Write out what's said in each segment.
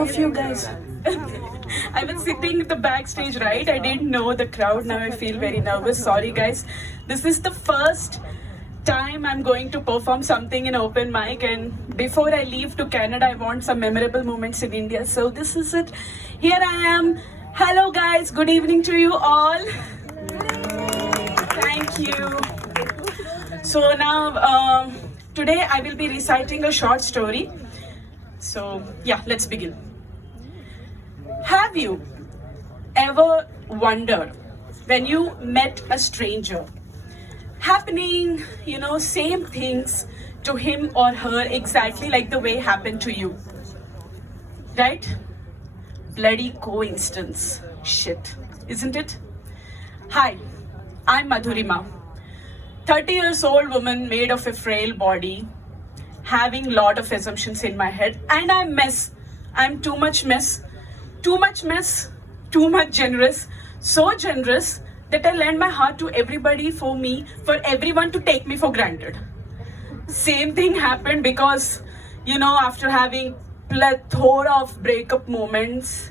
of you guys. I was sitting at the backstage, right? I didn't know the crowd. Now I feel very nervous. Sorry, guys. This is the first time I'm going to perform something in open mic, and before I leave to Canada, I want some memorable moments in India. So this is it. Here I am. Hello, guys. Good evening to you all. Thank you. So now, today I will be reciting a short story. So yeah, let's begin. Have you ever wondered when you met a stranger, happening, same things to him or her exactly like the way happened to you? Right? Bloody coincidence. Shit, isn't it? Hi, I'm Madhurima, 30 years old woman made of a frail body, having lot of assumptions in my head, and I'm too much mess, too much generous, so generous that I lend my heart to everybody for everyone to take me for granted. Same thing happened because, after having plethora of breakup moments,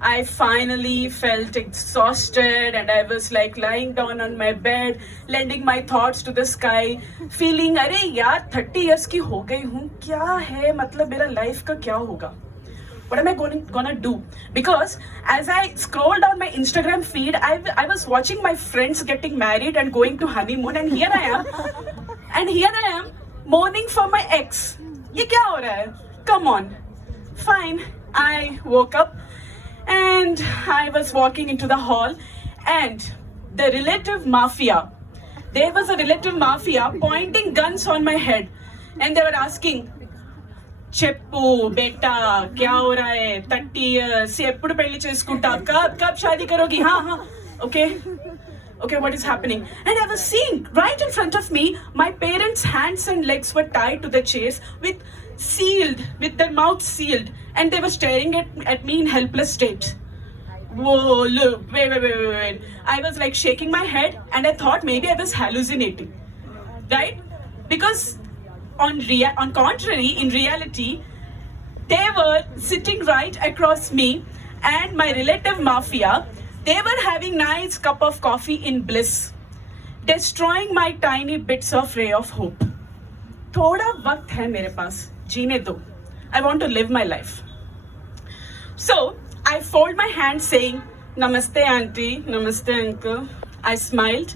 I finally felt exhausted and I was like lying down on my bed, lending my thoughts to the sky, feeling, अरे यार 30 years की हो गई हूँ, क्या है मतलब मेरा life का क्या होगा? What am I gonna do? Because as I scrolled down my Instagram feed, I was watching my friends getting married and going to honeymoon, and here I am mourning for my ex. ये क्या हो रहा है? Come on. Fine. I woke up and I was walking into the hall, and the relative mafia, there was a relative mafia pointing guns on my head, and they were asking, చెప్పు బేటా क्या हो रहा है 30 years ఎప్పుడు పెళ్లి చేసుకుంటావు కబ్ షాదీ కరోగి हाँ okay what is happening? And I was seeing right in front of me my parents' hands and legs were tied to the chairs with their mouths sealed, and they were staring at me in helpless state. Whoa, look, wait. I was like shaking my head and I thought maybe I was hallucinating, right? Because on contrary, in reality, they were sitting right across me, and my relative mafia, they were having nice cup of coffee in bliss, destroying my tiny bits of ray of hope. थोड़ा वक्त है मेरे पास, जीने दो. I want to live my life. So I fold my hands saying, Namaste auntie, Namaste uncle. I smiled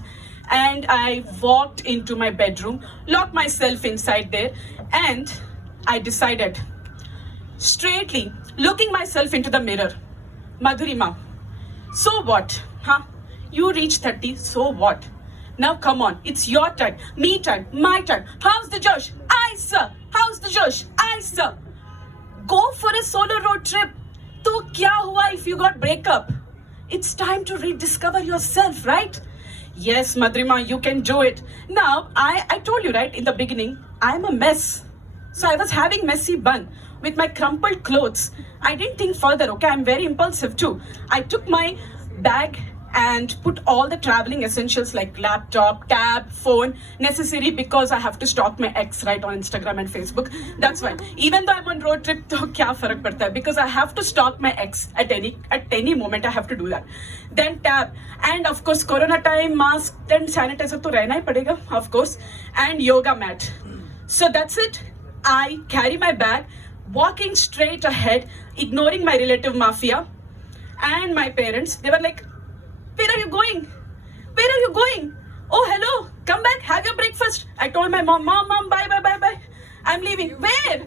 and I walked into my bedroom, locked myself inside there, and I decided, straightly looking myself into the mirror, Madhurima, so what? Huh? You reached 30, so what? Now come on, it's your turn, me turn, my turn. How's the Josh? I sir. How's the Josh? I sir. Go for a solo road trip. तो क्या हुआ if you got breakup? It's time to rediscover yourself, right? Yes, Madhurima, you can do it. Now, I told you, right, in the beginning, I'm a mess. So I was having messy bun with my crumpled clothes. I didn't think further, okay? I'm very impulsive too. I took my bag and put all the traveling essentials like laptop, tab, phone, necessary because I have to stalk my ex, right, on Instagram and Facebook. That's why. Even though I'm on road trip, तो क्या फर्क पड़ता है? Because I have to stalk my ex at any moment. I have to do that. Then tab, and of course Corona time, mask and sanitizer तो रहना ही पड़ेगा, of course, and yoga mat. So that's it. I carry my bag, walking straight ahead, ignoring my relative mafia and my parents. They were like, where are you going? Where are you going? Oh, hello. Come back. Have your breakfast. I told my mom, bye. I'm leaving. Where?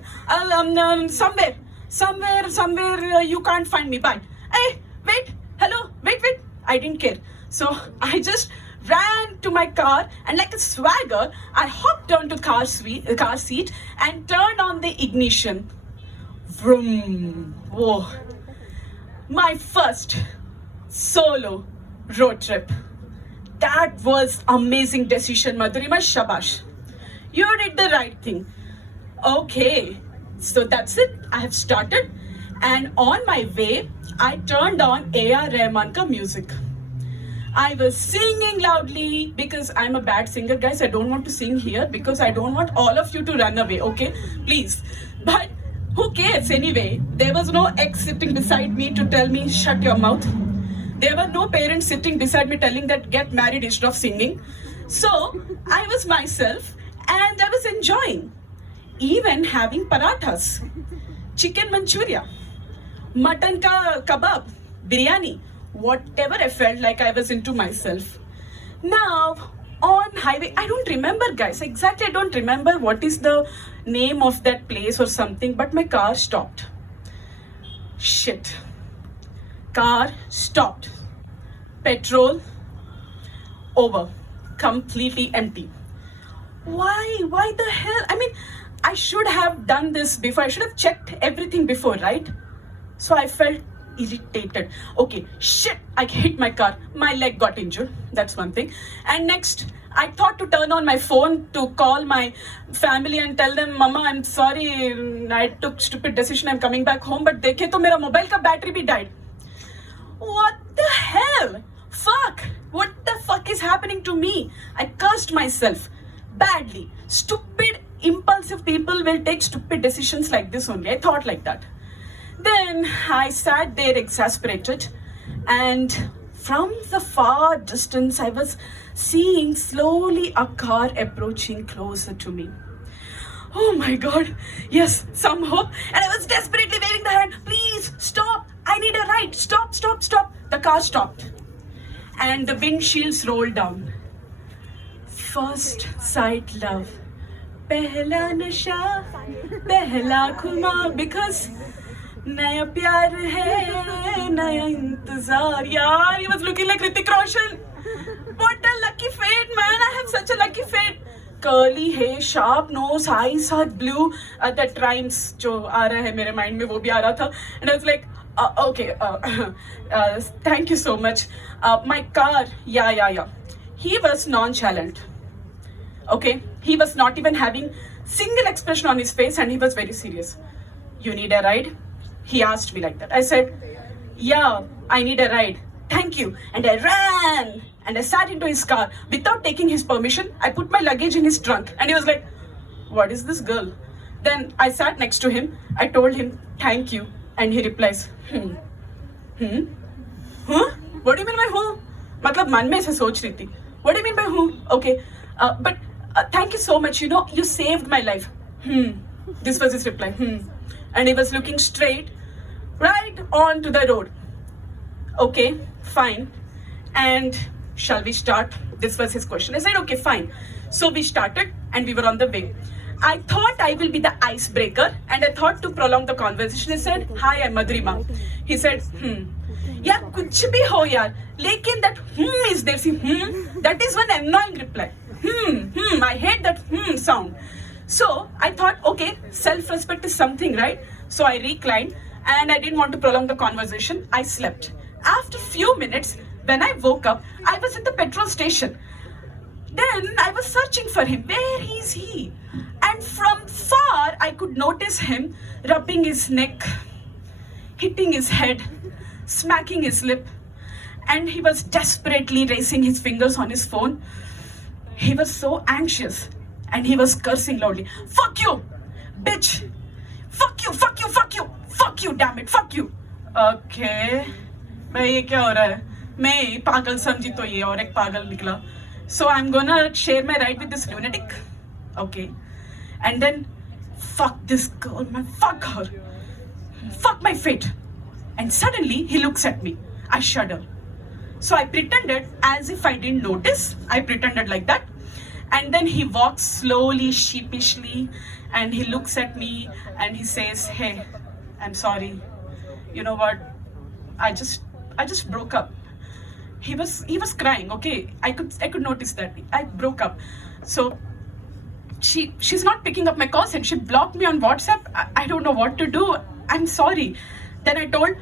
Somewhere you can't find me. Bye. Hey, wait. Hello. Wait. I didn't care. So I just ran to my car, and like a swagger, I hopped onto car seat and turned on the ignition. Vroom. Whoa. My first solo road trip. That was amazing decision, Madhurima. Shabash. You did the right thing. Okay, so that's it. I have started, and on my way, I turned on A.R. Rahman ka music. I was singing loudly because I'm a bad singer, guys. I don't want to sing here because I don't want all of you to run away, okay? Please. But Who cares anyway? There was no ex sitting beside me to tell me, shut your mouth. There were no parents sitting beside me telling that get married instead of singing. So I was myself and I was enjoying. Even having parathas, chicken manchuria, mutton ka kebab, biryani, whatever I felt like I was into myself. Now, on highway, I don't remember, guys. Exactly, I don't remember what is the name of that place or something, but my car stopped. Shit. Car stopped. Petrol over. Completely empty. Why? Why the hell? I mean, I should have done this before. I should have checked everything before, right? So I felt irritated. Okay, shit, I hit my car. My leg got injured. That's one thing. And next, I thought to turn on my phone to call my family and tell them, Mama, I'm sorry, I took stupid decision. I'm coming back home. But dekhe to mera mobile ka battery bhi died. What the hell? Fuck! What the fuck is happening to me? I cursed myself badly. Stupid, impulsive people will take stupid decisions like this only. I thought like that. Then I sat there exasperated, and from the far distance, I was seeing slowly a car approaching closer to me. Oh my god, yes, some hope. And I was desperately waving the hand, please stop, I need a ride, stop, stop, stop. The car stopped and the windshields rolled down. First sight love. Pehla nasha, pehla khuma, because नया प्यार है नया इंतजार यार. He was looking like Hrithik Roshan. What a lucky fate, man. I have such a lucky fate. Curly hair, sharp nose, eyes are blue. That rhymes जो आ रहा है मेरे mind में वो भी आ रहा था. And I was like, okay, thank you so much. My car, yeah. He was nonchalant. Okay, he was not even having single expression on his face, and he was very serious. You need a ride? He asked me like that. I said, yeah, I need a ride. Thank you. And I ran and I sat into his car. Without taking his permission, I put my luggage in his trunk. And he was like, what is this girl? Then I sat next to him. I told him, thank you. And he replies, Huh? What do you mean by who? मतलब मन में ऐसे सोच रही थी. What do you mean by who? Okay. But thank you so much. You know, you saved my life. This was his reply. And he was looking straight right onto the road. Okay, fine. And shall we start? This was his question. I said, okay, fine. So we started and we were on the way. I thought I will be the icebreaker, and I thought to prolong the conversation. I said, hi, I'm Madhurima. He said, यार कुछ भी हो यार, लेकिन that is there. See, that is one annoying reply. I hate that sound. So I thought, okay, self-respect is something, right? So I reclined and I didn't want to prolong the conversation. I slept. After few minutes, when I woke up, I was at the petrol station. Then I was searching for him. Where is he? And from far, I could notice him rubbing his neck, hitting his head, smacking his lip. And he was desperately raising his fingers on his phone. He was so anxious. And he was cursing loudly. Fuck you, bitch. Fuck you, fuck you, fuck you. Fuck you, damn it, fuck you. Okay. भाई ये क्या हो रहा है? मैं पागल समझी तो ये और एक पागल निकला. So I'm gonna share my ride with this lunatic. Okay. And then, fuck this girl, man. Fuck her. Fuck my fate. And suddenly, he looks at me. I shudder. So I pretended as if I didn't notice. I pretended like that. And then he walks slowly, sheepishly, and he looks at me and he says, hey, I'm sorry. You know what? I just broke up. He was crying, okay? I could notice that. I broke up. So she's not picking up my calls and she blocked me on WhatsApp. I don't know what to do. I'm sorry. Then I told,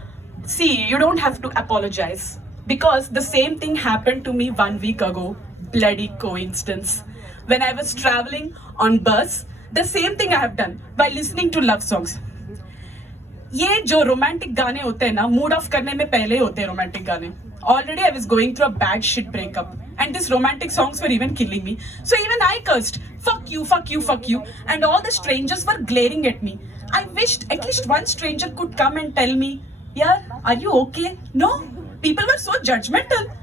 see, you don't have to apologize, because the same thing happened to me 1 week ago. Bloody coincidence. When I was traveling on bus, the same thing I have done by listening to love songs. ये जो romantic गाने होते हैं ना, mood off करने में पहले होते हैं romantic गाने. Already I was going through a bad shit breakup, and these romantic songs were even killing me. So even I cursed, fuck you, fuck you, fuck you, and all the strangers were glaring at me I wished at least one stranger could come and tell me, yeah, are you okay? No, people were so judgmental.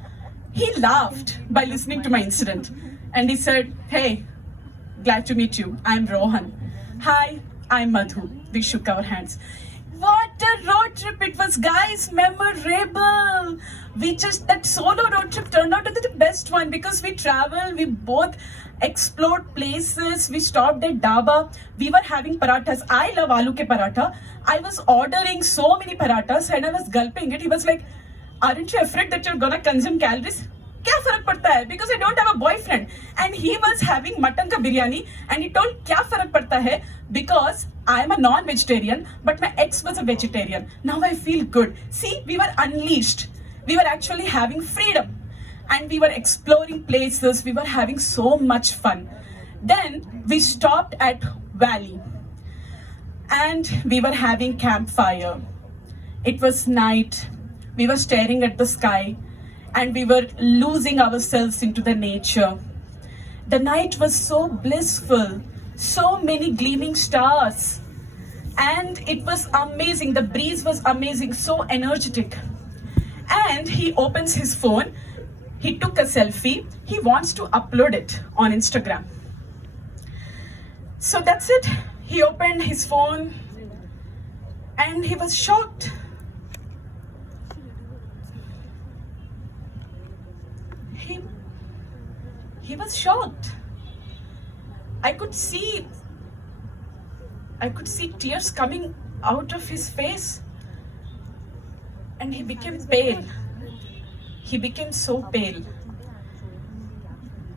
He laughed by listening to my incident and he said, hey, glad to meet you. I'm Rohan. Hi, I'm Madhu. We shook our hands. What a road trip it was, guys. Memorable. That solo road trip turned out to be the best one because we traveled, we both explored places, we stopped at Daba, we were having parathas. I love aloo ke paratha. I was ordering so many parathas and I was gulping it. He was like, aren't you afraid that you're gonna consume calories? क्या फर्क पड़ता है? Because I don't have a boyfriend. And he was having mutton ka biryani and he told क्या फर्क पड़ता है? Because I am a non-vegetarian but my ex was a vegetarian. Now I feel good. See, we were unleashed. We were actually having freedom and we were exploring places. We were having so much fun. Then we stopped at Valley and we were having campfire. It was night. We were staring at the sky and we were losing ourselves into the nature. The night was so blissful, so many gleaming stars, and it was amazing. The breeze was amazing, so energetic. And he opens his phone, he took a selfie, he wants to upload it on Instagram. So that's it. He opened his phone and he was shocked. He was shocked. I could see tears coming out of his face and he became pale. He became so pale.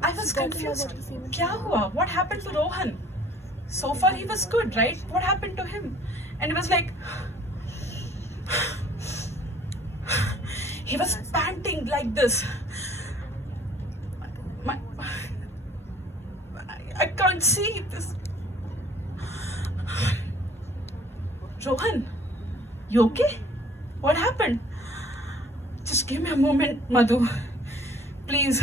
I was confused. Kya hua? What happened to Rohan? So far he was good, right? What happened to him? And it was like he was panting like this. I can't see this. Rohan, you okay? What happened? Just give me a moment, Madhu. Please.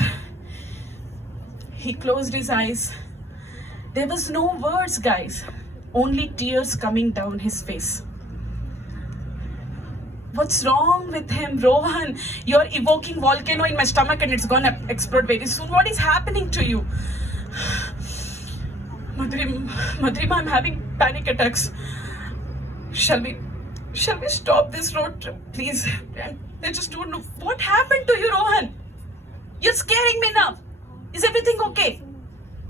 He closed his eyes. There was no words, guys. Only tears coming down his face. What's wrong with him, Rohan? You're evoking volcano in my stomach and it's gonna explode very soon. What is happening to you? Madrima, I'm having panic attacks. Shall we stop this road trip, please? I just don't know. What happened to you, Rohan? You're scaring me now. Is everything okay?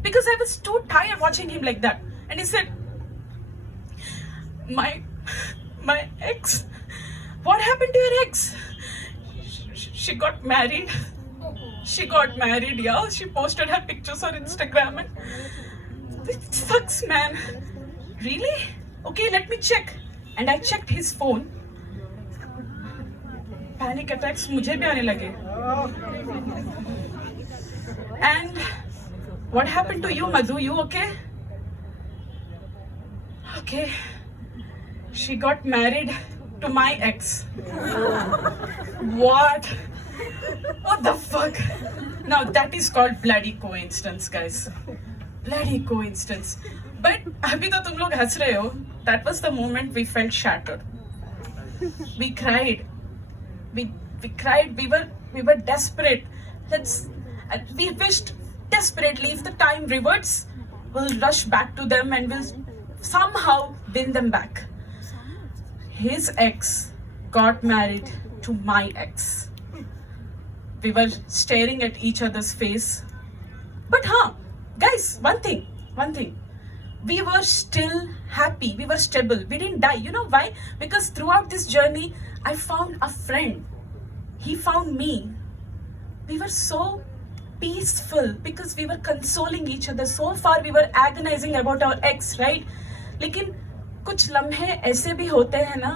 Because I was too tired watching him like that. And he said, my ex. What happened to your ex? She got married. Yeah. She posted her pictures on Instagram and it sucks, man. Really? Okay, let me check. And I checked his phone. Panic attacks मुझे भी आने लगे. And what happened to you, Madhu? You okay? Okay. She got married to my ex. What? What the fuck? Now that is called bloody coincidence, guys. Bloody coincidence. But अभी तो तुम लोग हंस रहे हो. That was the moment we felt shattered. We cried. We cried. We were desperate. We wished desperately if the time reverts, we'll rush back to them and we'll somehow win them back. His ex got married to my ex. We were staring at each other's face. But guys, one thing. We were still happy. We were stable. We didn't die. You know why? Because throughout this journey, I found a friend. He found me. We were so peaceful because we were consoling each other. So far, we were agonizing about our ex, right? लेकिन कुछ लम्हे ऐसे भी होते हैं ना,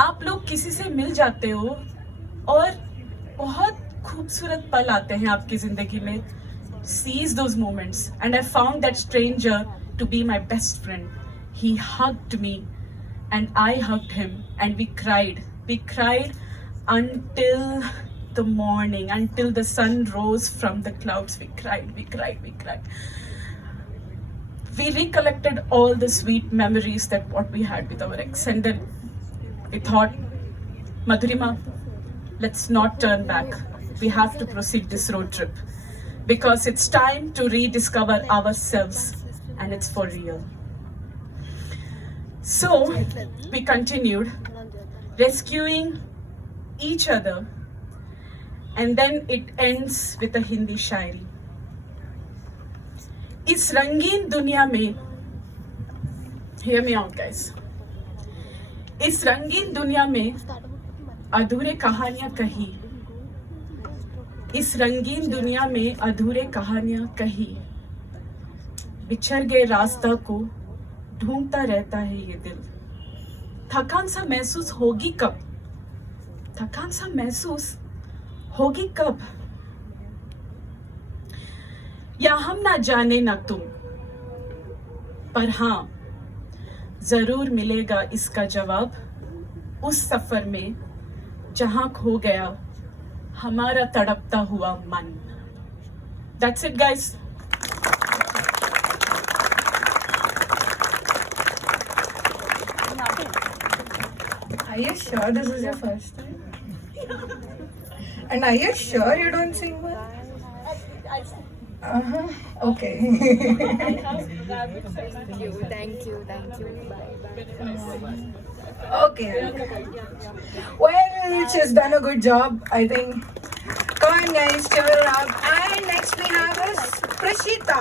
आप लोग किसी से मिल जाते हो और बहुत खूबसूरत पल आते हैं आपकी जिंदगी में. Seize those moments. And I found that stranger to be my best friend. He hugged me and I hugged him and we cried. We cried until the morning, until the sun rose from the clouds. We cried. we recollected all the sweet memories that what we had with our ex, and then we thought, Madhurima, let's not turn back. We have to proceed this road trip because it's time to rediscover ourselves, and it's for real. So we continued rescuing each other, and then it ends with a Hindi shairi. इस रंगीन दुनिया में, hear me out guys, इस रंगीन दुनिया में अधूरे कहानियां कही, इस रंगीन दुनिया में अधूरे कहानियां कही, बिछड़ गए रास्ता को ढूंढता रहता है ये दिल। थकान सा महसूस होगी कब, थकान सा महसूस होगी कब, या हम ना जाने ना तुम, पर हाँ जरूर मिलेगा इसका जवाब उस सफर में जहां खो गया हमारा तड़पता हुआ मन। That's it guys. Are you sure this is your first time? And are you sure you don't sing well? Okay. Thank you. Bye. Okay. Well, she's done a good job, I think. Come on, guys, cheer her up. And next we have is Prashita.